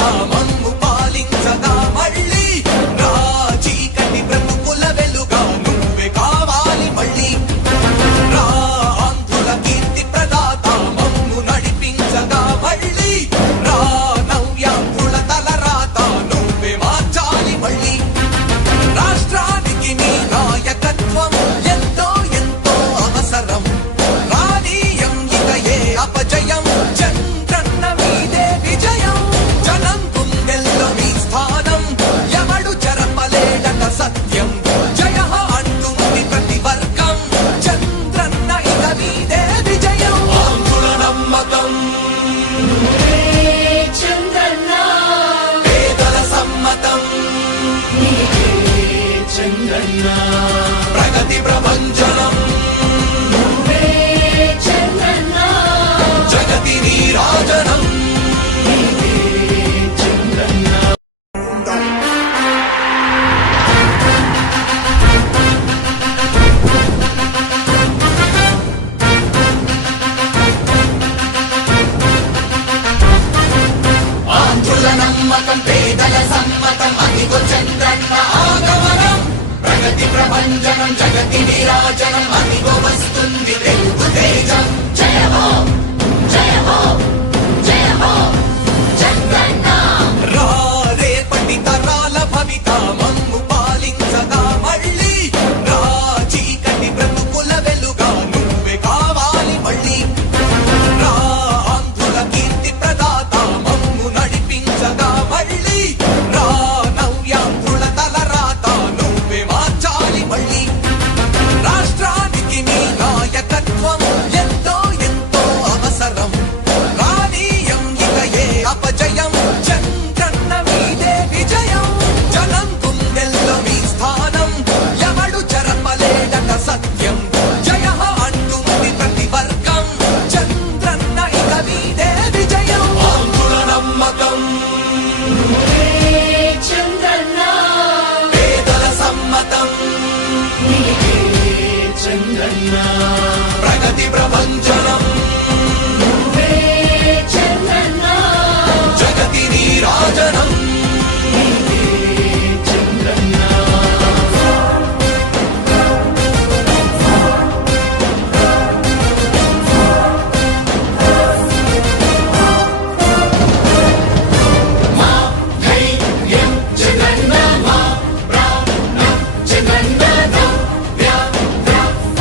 భవిత మమ్ము పాలించగా మళ్ళీ రా చీకటి బ్రతుకుల వెలుగా నువ్వే కావాలి మళ్ళీ రా ఆంధ్రుల కీర్తి ప్రదాత మమ్ము నడిపించగా మళ్ళీ రా నవ్యాంధ్రుల తలరాత నువ్వే మార్చాలి మళ్ళీ రాష్ట్రానికి నీ నాయకత్వం ఎంతో ఎంతో అవసరం రానీయం ఇక ఏ అపజయం చంద్రన్న మీదే విజయం జనం గుండెల్లో మీ స్థానం ఎవడు చెరపలేడట సత్యం జయ అంటుంది ప్రతి వర్గం చంద్రన్న ఇక మీదే విజయం ఆంధ్రుల నమ్మకం చంద్రన్న పేదల సమ్మతం చంద్రన్న ప్రగతి ప్రభంజనం చంద్రన్న జగతి నీరాజనం చంద్రన్న ఆంధ్రుల నమ్మకం పేదల సమ్మతం అదిగో చంద్రన్న ఆగమనం ప్రగతి ప్రభంజనం జగతి నీరాజనం అదిగో వస్తుంది తెలుగు తేజం జయ హో జయ హో జయ హో చంద్రన్న రా రేపటి తరాల భవిత మమ్ము పాలించగా మళ్ళీ రా చీకటి బ్రతుకుల వెలుగా నువ్వే కావాలి మళ్ళీ రా ఆంధ్రుల కీర్తి ప్రదాత మమ్ము నడిపించగా మళ్ళీ రా నవ్యాంధ్రుల తలరాత నువ్వే మార్చాలి మళ్ళీ రాష్ట్రానికి నీ నాయకత్వం ఎంతో ఎంతో అవసరం రానీయం ఇక ఏ అపజయం చంద్రన్న మీదే విజయం జనం గుండెల్లో మీ స్థానం ఎవడు చెరపలేడట సత్యం జయ అంటుంది ప్రతి వర్గం చంద్రన్న ఇక మీదే విజయం ఆంధ్రుల నమ్మకం చంద్రన్న పేదల సమ్మతం చంద్రన్న ప్రగతి ప్రభంజనం చంద్రన్న జగతి నీరాజనం చంద్రన్న మా ధైర్యం చంద్రన్న మా ప్రాణం చంద్రన్న నవ్య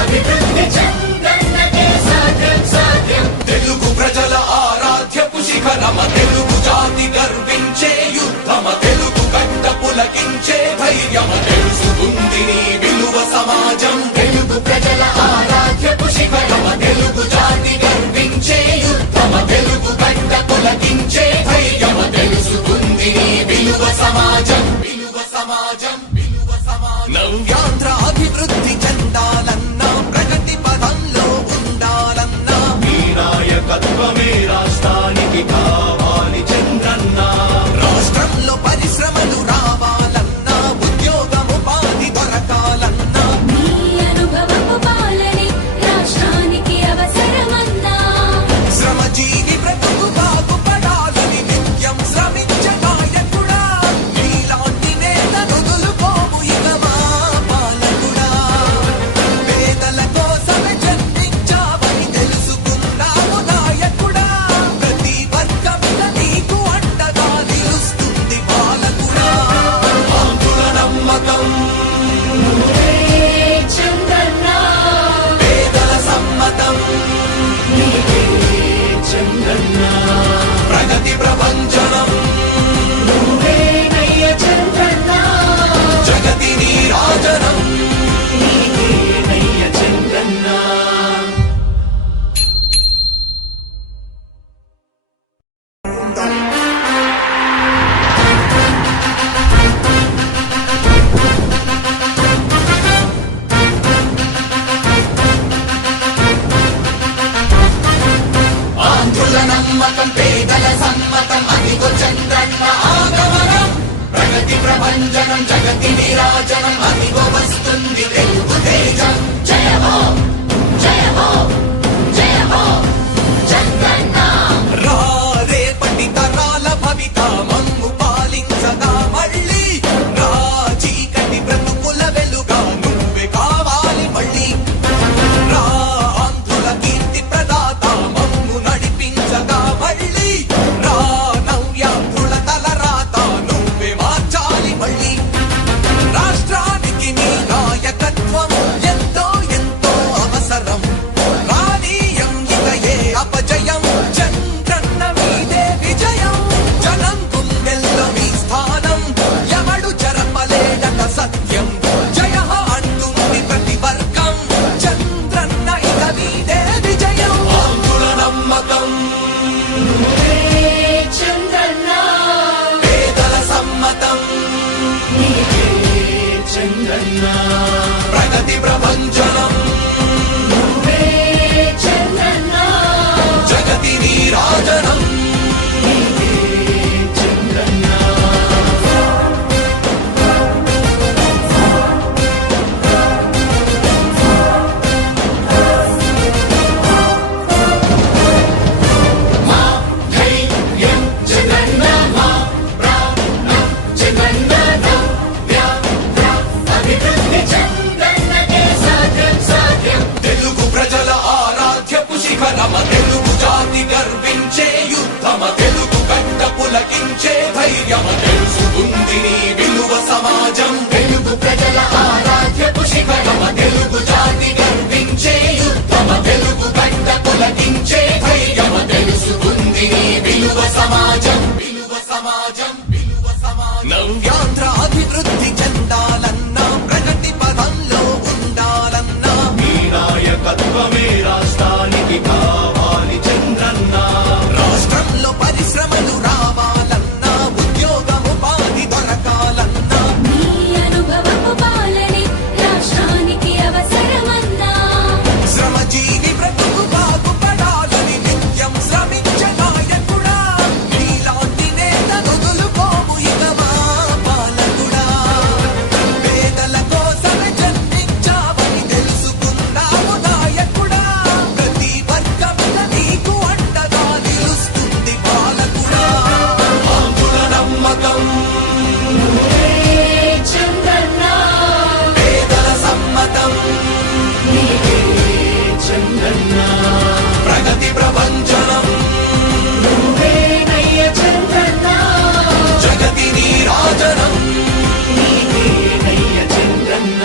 అభివృద్ధి చంద్రన్నకే సాధ్యం సాధ్యం తెలుగు ప్రజల ఆరాధ్యపు శిఖరమ తెలుగు జాతి గర్వించే యుద్ధమ తెలుగు గడ్డ పులకించే ధైర్యమ తెలుసుకుంది నీ విలువ సమాజం తెలుగు ప్రజల ఆరాధ్యపు శిఖరమ తెలుగు జాతి గర్వించే యుద్ధమ తెలుగు గడ్డ పులకించే ధైర్యమ తెలుసుకుంది నీ విలువ సమాజం విలువ సమాజం విలువ సమాజం నవ్యాంధ్ర అభివృద్ధి చెందాలన్నా ప్రగతి పదంలో ఉండాలన్నా నీ నాయకత్వమే రాష్ట్రానికి కావాలి చంద్రన్న రాష్ట్రంలో పరిశ్రమలు రావాలన్నా ఉద్యోగం ఉపాధి దొరకాలన్నా నీ అనుభవపు పాలనే రాష్ట్రానికి అవసరమన్నా శ్రమజీవి బ్రతుకు బాగుపడాలని నిత్యం శ్రమించే నాయకుడా నీలాంటి నేత నుదులుకోవు ఇక మా పాలకుడా పేదల కోసమే జన్మించావని తెలుసుకున్నావు నాయకుడా ప్రతి వర్గమిద నీకు అండగా నిలుస్తుంది పాలకుడా ఆంధ్రుల నమ్మకం చంద్రన్న పేదల సమ్మతం చంద్రన్న ప్రగతి ప్రభంజనం నువ్వేనయ్య చంద్రన్న జగతి నీరాజనం నీకేనయ్య చంద్రన్న ఆంధ్రుల నమ్మకం పేదల సమ్మతం అదిగో చంద్రన్న ఆగమనం ప్రగతి ప్రభంజనం జగతి నీరాజనం అదిగో వస్తుంది తెలుగు తేజం జయ హో జయ హో జయ హో చంద్రన్న రా రేపటి తరాల భవిత మమ్ము చంద్రన్న ప్రగతి ప్రభంజనం నువ్వే చంద్రన్న జగతి నీరాజనం చంద్రన్న మా ధైర్యం చంద్రన్న మా ప్రాణం చంద్రన్న నవ్య అభివృద్ధి చంద్రన్నకే సాధ్యం సాధ్యం తెలుగు ప్రజల ఆరాధ్యపు శిఖరమ తెలుగు జాతి గర్వించే యుద్ధమ తెలుగు గడ్డ పులకించే ధైర్యమ తెలుసుకుంది నీ విలువ సమాజం తెలుగు ప్రజల ఆరాధ్యపు శిఖరమ తెలుగు జాతి గర్వించే యుద్ధమ తెలుగు గడ్డ పులకించే ధైర్యమ తెలుసుకుంది నీ విలువ సమాజం విలువ సమాజం విలువ సమాజం నవ్యాంధ్ర అభివృద్ధి చెందాలన్నా ప్రగతి పదంలో ఉండాలన్నా మీ నాయకత్వమే రాష్ట్రానికి కావాలి చంద్రన్న రాష్ట్రంలో పరిశ్రమలు రావాలన్నా ఉద్యోగం ఉపాధి దొరకాలన్నా నీ అనుభవపు పాలనే రాష్ట్రానికి అవసరమన్నా శ్రమజీవి బ్రతుకు బాగుపడాలని నిత్యం శ్రమించే నాయకుడా నీలాంటి నేత వదులుకోము ఇక మా పాలకుడా పేదల కోసమే జన్మించావని తెలుసుకున్నావు నాయకుడా ప్రతి వర్గమున నీకు అండగా నిలుస్తుంది పాలకుడా ఆంధ్రుల నమ్మకం నువ్వే చంద్రన్న పేదల సమ్మతం నీవే చంద్రన్న ప్రగతి ప్రభంజనం నువ్వే నయ్య చంద్రన్న జగతి నీరాజనం నయ్య చంద్రన్న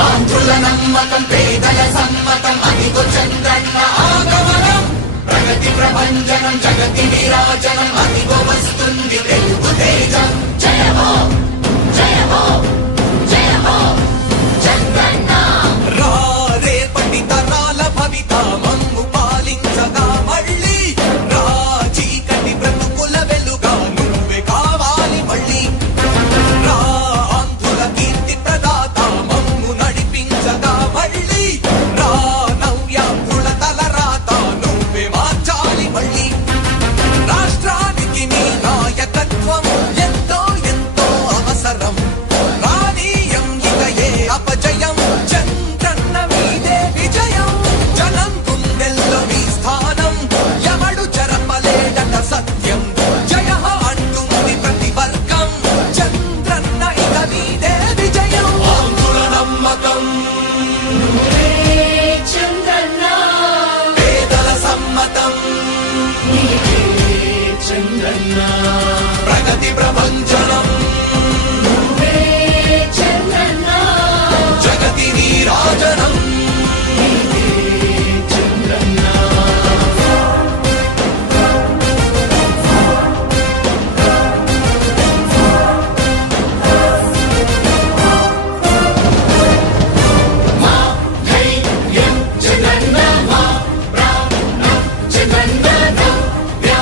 ఆంధ్రుల నమ్మకం పేదల సమ్మతం అదిగో చంద్రన్న ఆగమనం ప్రగతి ప్రభంజనం జగతి నీరాజనం అదిగో వస్తుంది తెలుగు తేజం జయ హో జయ హో జయ హో చంద్రన్న రా రేపటి తరాల భవిత మమ్ము పాలించగా మళ్ళీ రా చీకటి బ్రతుకుల వెలుగా నువ్వే కావాలి మళ్ళీ రా ఆంధ్రుల కీర్తి ప్రదాత మమ్ము నడిపించగా మళ్ళీ రా నవ్యాంధ్రుల తలరాత నువ్వే మార్చాలి మళ్ళీ రాష్ట్రానికి నీ నాయకత్వం ఎంతో ఎంతో అవసరం రానీయం ఇక ఏ అపజయం చంద్రన్న మీదే విజయం జనం గుండెల్లో మీ స్థానం ఎవడు చెరపలేడట సత్యం జయ అంటుంది ప్రతి వర్గం చంద్రన్న ఇక మీదే విజయం ఆంధ్రుల నమ్మకం నువ్వే చంద్రన్న పేదల సమ్మతం నీవే చంద్రన్న ప్రగతి ప్రభంజనం నువ్వే చంద్రన్న జగతి నీరాజనం చంద్రన్న మా ధైర్యం చంద్రన్న మా ప్రాణం చంద్రన్న నవ్య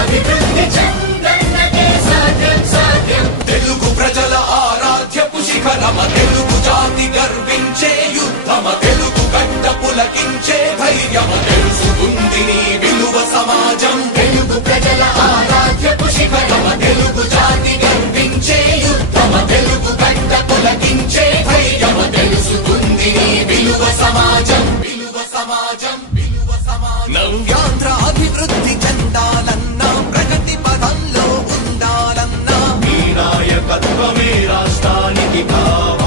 అభివృద్ధి చంద్రన్నకే సాధ్యం సాధ్యం తెలుగు ప్రజల ఆరాధ్యపు శిఖరమ తెలుగు జాతి గర్వించే యుద్ధమ తెలుగు గడ్డ పులకించే ధైర్యమ తెలుసుకుంది నీ విలువ సమాజం తెలుగు ప్రజల ఆరాధ్యపు శిఖరమ తెలుగు జాతి గర్వించే యుద్ధమ తెలుగు గడ్డ పులకించే ధైర్యమ తెలుసుకుంది నీ విలువ సమాజం విలువ సమాజం విలువ సమాజం నవ్యాంధ్ర అభివృద్ధి చెందాలన్నా ప్రగతి పదంలో ఉండాలన్నా మీ నాయకత్వమే రాష్ట్రానికి కావాలి